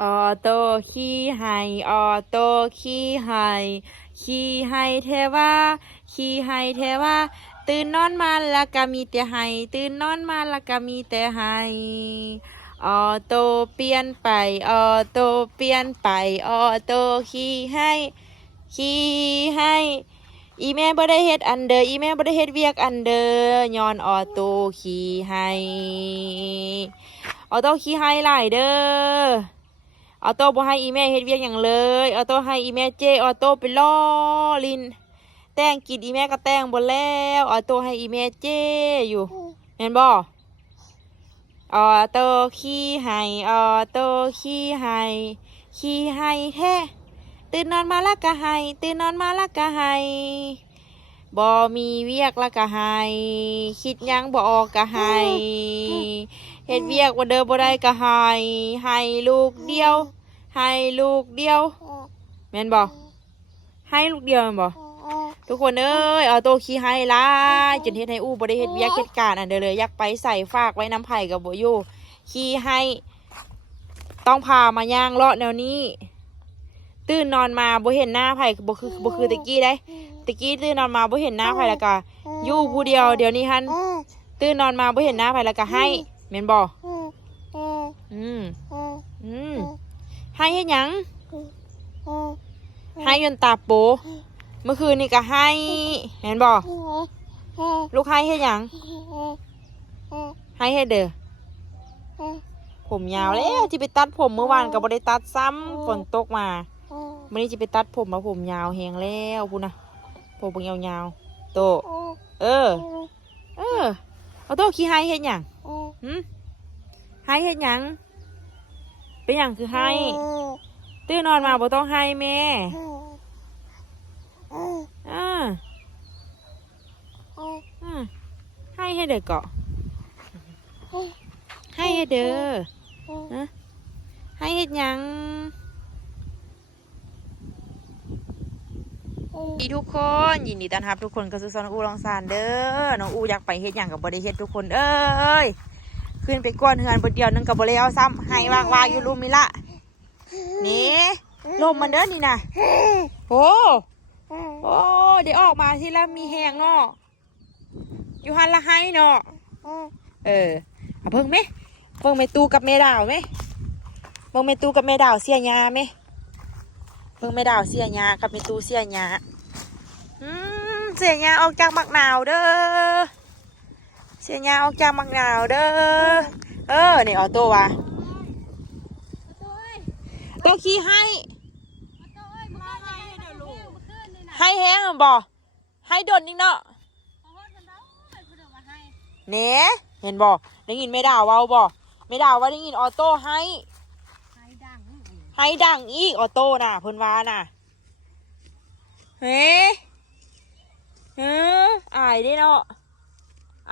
ออโต้ขี้ไฮออโต้ขี้ไฮขี้ไฮเทว่าขี้ไฮเทว่าตื่นนอนมาแล้วก็มีแต่ไฮตื่นนอนมาแล้วก็มีแต่ไฮออโต้เปลี่ยนไปออโต้เปลี่ยนไปออโต้ขี้ให้ขี้ให้อีแม่บ่ได้เฮ็ดอันเดออีแม่บ่ได้เฮ็ดเวียกอันเดอย้อนออโต้ขี้ให้ออโต้ขี้ให้หลายเด้อออโต้บ่ให้อีแม่เฮ็ดเวียกอย่างเลยออโต้ให้อีแม่เจออโต้ไปล้อลินแต่งกินอีแม่ก็แต่งบ่แล้วออโต้ให้อีแม่เจอยู่เห็นบ่ออโต้ขี้ให้ออโต้ขี้ให้ขี้ให้แท้ตื่นนอนมาแล้วก็ให้ตื่นนอนมาแล้วก็ให้บ่มีเวียกแล้วก็ให้คิดยังบ่ออกก็ให้เฮ็ดเวียกบ่เด้อบ่ได้ก็ให้ลูกเดียวให้ลูกเดียวแม่นบ่ให้ลูกเดียวแม่นบ่ทุกคนเอ้ยออโต้ขี้ให้หลายจนเฮ็ดให้อู้บ่ได้เฮ็ดเวียกเฮ็ดการอันเด้อเลยอยากไปใส่ฝากไว้น้ำไผ่ก็บ่อยู่ขี้ให้ต้องพามาย่างเลาะแนวนี้ตื่นนอนมาบ่เห็นหน้าไผ่บ่คือตะกี้ได้ตะกี้ตื่นนอนมาบ่เห็นหน้าไผ่แล้วก็อยู่ผู้เดียวเดี๋ยวนี้ฮั่นตื่นนอนมาบ่เห็นหน้าไผ่แล้วก็ให้แม่นบ่อืมให้เฮ็ดหยังให้ยนตาโปเมื่อคืนนี่ก็ให้แม่นบ่ลูกให้เฮ็ดหยังให้เฮ็ดเด้อผมยาวแล้วที่ไปตัดผมเมื่อวานก็บ่ได้ตัดซ้ำฝนตกมาวันนี้จะไปตัดผมมาผมยาวแหงแล้วพูนะผมยาวๆโตเอาโตขี้ให้เฮ็ดหยังให้เฮ็ดหยังเป็นหยังคือให้ตื่นนอนมาบ่ต้องให้แม่ให้เด้อเกาะให้เด้อให้เฮ็ดหยังทุกคนยินดีต้อนรับทุกคนก็สู่ซอนอูลองซานเด้อน้องอูอยากไปเฮ็ดหยังกับบริเฮ็ดทุกคนเอ้ยขึ้นไปก้อนเฮือนบนเดียวนึงกับบริเอาซ้ำให้วางอยู่รูมิละนี่ลมมันเด้อนี่นะโอ้เดี๋ยวออกมาทีละมีแหงเนาะอยู่หันละให้เนาะเอาเพิ่งไหมเพิ่งเมตูกับเมดาวไหมเพิ่งเมตูกับเมดาวเสียยาไหมเพิ่งเมดาวเสียยากับเมตูเสียยาเสียงาออกจากมักหนาวเด้อเสียงาออกจากมักหนาวเด้อนี่ออโต้ว่ะโต้ขี้ให้แห้งบ่ให้โดนนิดเนาะเน่เห็นบ่ได้ยินไม่ด่าเว้าบ่ไม่ด่าว่าได้ยินออโต้ให้ดังอีกออโต้น่ะเพิ่นว่าน่ะเฮ้อายเด้เนาะ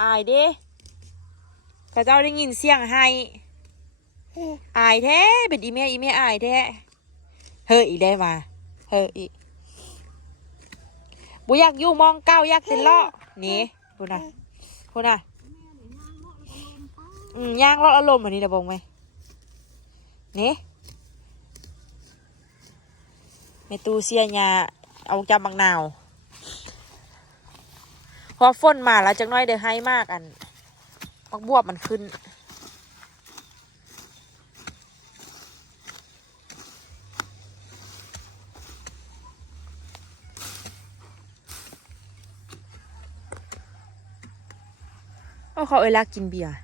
อายเด้ข้าเจ้าได้ยินเสียงให้อายแท้เป็นอีเมอายแท้เฮ้ยอีได้มาเฮ้ยอีบุอยากอยู่มองเก้าอยากเต้นเลาะนี่พูดนะย่างเลาะอารมณ์แบบนี้เดี๋ยวบอกไหมนี่เมตูเซียญาเอาจำบางนาวพอฝนมาแล้วจังน้อยเดี๋ยวให้มากอันปักบวบมันขึ้นเขาเวลากินเบียร์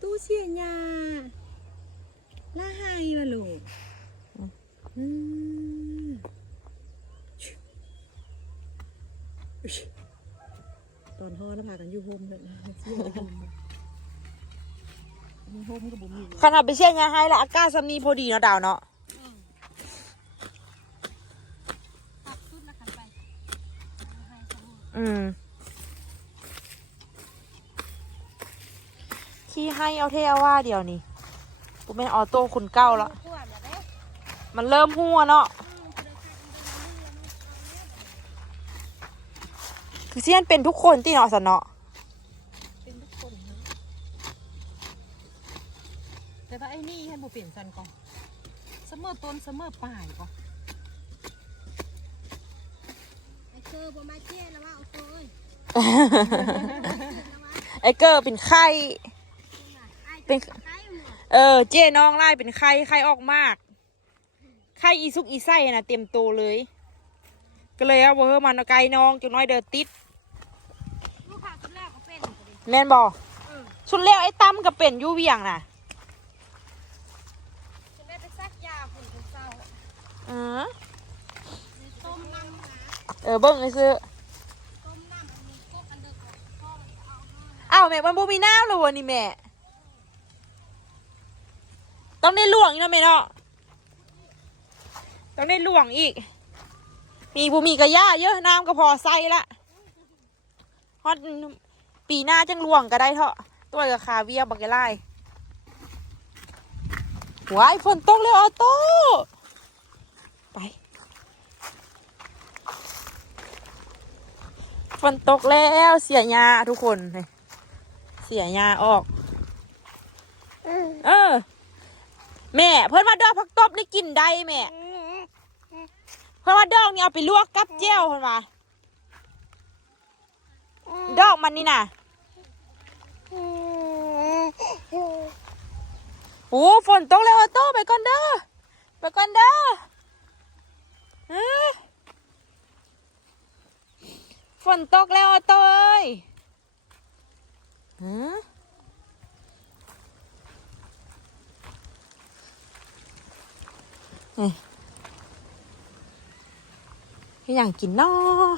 ตู้เสียญาละหายวะลูกตอนห่อแล้วพากันอยู่โฮมเลยเสียโฮมมีโฮมให้กับบุ๋มอยู่ขนาดไปเชียร์งานให้ละอากาศสำนีพอดีเนาะดาวเนาะขี้ให้เอาเท่ว่าเดียวนี่กูเป็นออโต้คนเก้าแล้วมันเริ่มหัวเนาะคือเสี้ยนเป็นทุกคนที่เนาะสันเนาะ แต่ว่าไอ้นี่ให้บุเปลี่ยนซันก่อนเสมอต้นเสมอปลายก่อน ไอ้เกอร์บ่มาเจ๊แล้วว่าเอาตัวเอ้ย ไอ้เกอร์เป็นไข้เป็นเจ๊น้องไล่เป็นไข้ออกมากไข้อีซุกอีไส้นะเต็มตัวเลย ก็เลยเอาเฮ้มันเอาไก่น้องจังน้อยเดินติด ลูกค้าชุดแรกก็เป็น แม่นบอกชุดแล้วไอ้ตั้มกับเป็นยูเวียงน่ะ ชุดแรกไปซักยาฝุ่นเป็นเศร้า ต้มน้ำนะ เบิ้งไอ้ซื้อ ต้มน้ำมันมีโคกอันเดอร์ก่อนพ่อมันจะเอาห้า อ้าวแม่มันบ่มีน้ำเลยวะนี่แม่ต้องได้หลวงอีกนะแม่เนาะต้องได้หลวงอีกมีบุมีกระย่าเยอะน้ำก็พอใส่ละฮอดปีหน้าจังหลวงก็ได้เถอะตัวจะคาเวียบักเกไล่ว้ายฝนตกเลยออโต้ไปฝนตกแล้วเสียหญ้าทุกคนเสียหญ้าออกแม่เพิ่นว่าดอกผักตบนี่กินได้แม่เพิ่นว่าดอกนี่เอาไปลวกกับเจียวเพิ่นว่าดอกมันนี่น่ะโอ้ฝนตกแล้วออโต้ไปก่อนเด้อไปก่อนเด้อฝนตกแล้วออโต้เอ้ยให้อย่างกินเนาะ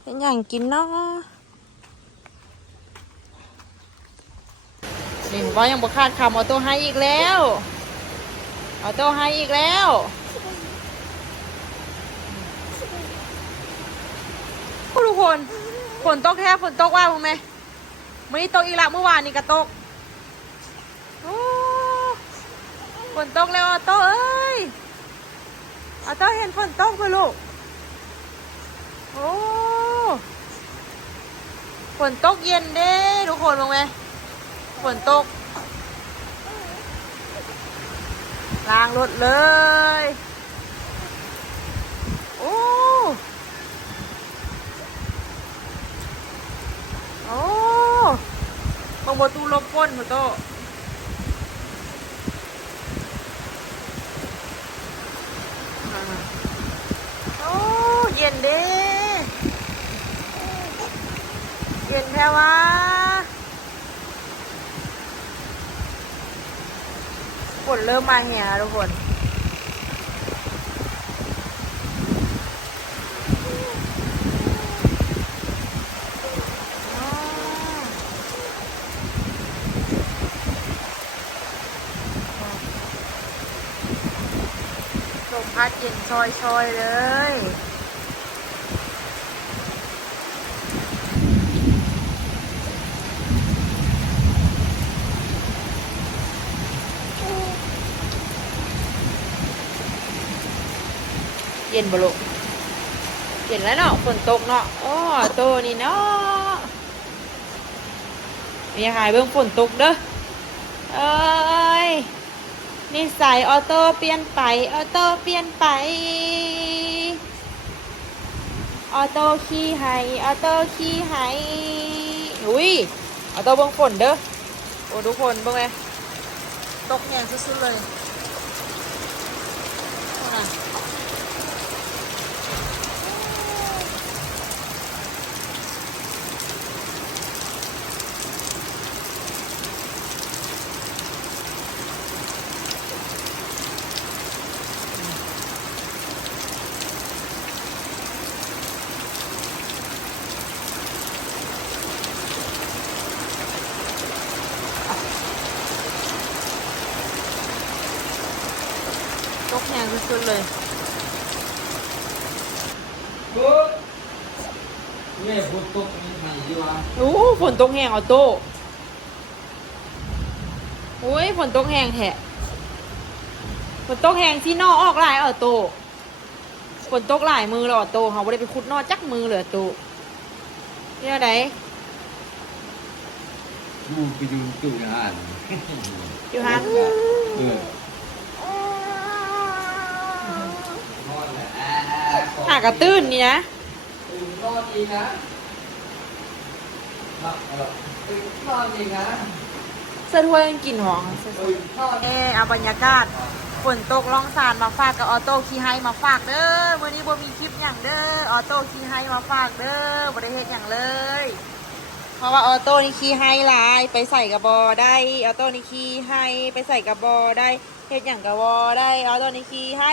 ให้อย่างกินเนาะนี่ผมว่ายังบ่คาดคำออโต้ให้อีกแล้วออโต้ให้อีกแล้วทุกคนฝนตกแท้ฝนตกว่าบ้างไหมมื่อนี้ตกอีกละเมื่อวานนี่ก็ตกโอ้ฝนตกแล้วออโต้เอ้ยออโต้เห็นฝนตกเพื่อลูกโอ้ฝนตกเย็นเด้ทุกคนบ้างไหมฝนตกล้างรถเลยโอ้บางประตูลบก้นหัวโตโอ้เย็นเด้เย็นแท้วะฝนเริ่มมาเหี่ยทุกคนลมพัดเย็นชอยๆเลยเย็นบ่ลูกเย็นแล้วเนาะฝนตกเนาะโอ้โตนี่เนาะมีหายเบื้องฝนตกเด้อเอ้ยนิสัยออโต้เปลี่ยนไปออโต้เปลี่ยนไปออโต้ขี้ไห้ออโต้ขี้ไห้อุ้ยออโต้เบื้องฝนเด้อโอ้ทุกคนเบื้องไงตกแรงสุดๆเลยตกแรงสุดๆเลยเนี่ยฝนตกมีไหนดีวะ โอ้ฝนตกแห้งออโต้โอ้ยฝนตกแห้งแท้ฝนตกแห้งที่นอกออกหลายออโต้ฝนตกหลายมือแล้วออโต้เขาไม่ได้ไปขุดนอกจักมือเลยออโต้เนี่ยไหน ดูไปดูตู้อาหาร อยู่ฮะ เออรอดแล้ว หากระตื้นนี่นะ รอดอีกนะรอดอีกนะ เสื้อถ้วยยังกลิ่นหอม รอด เอาบรรยากาศฝนตกล่องสารมาฝากกับออโต้ขี่ไฮมาฝากเด้อวันนี้บ่มีคลิปอย่างเด้อออโต้ขี่ไฮมาฝากเด้อบ่ได้เฮ็ดอย่างเลย เพราะว่าออโต้นี่ขี่ไฮหลายไปใส่กับบอได้ออโต้นี่ขี่ไฮไปใส่กับบอได้เฮ็ดอย่างกับบอได้ออโต้นี่ขี่ไฮ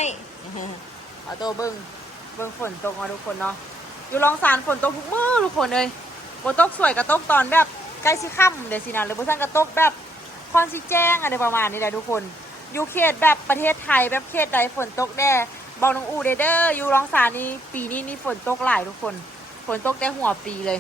ออโต้เบิ่งฝนตกมาทุกคนเนาะอยู่ล่องสารฝนตกทุกมื้อทุกคนเลยบ่ตกสวยก็ตกตอนแบบใกล้สิค่ำเดี๋ยวสินะหรือบ่ซั่นก็ตกแบบคอนสิแจ้งอะไรประมาณนี้แหละทุกคนอยู่เขตแบบประเทศไทยแบบเขตใดฝนตกแน่บอกน้องอูเด้ออยู่ร้องสารนี้ปีนี้นี่ฝนตกหลายทุกคนฝนตกแต่หัวปีเลย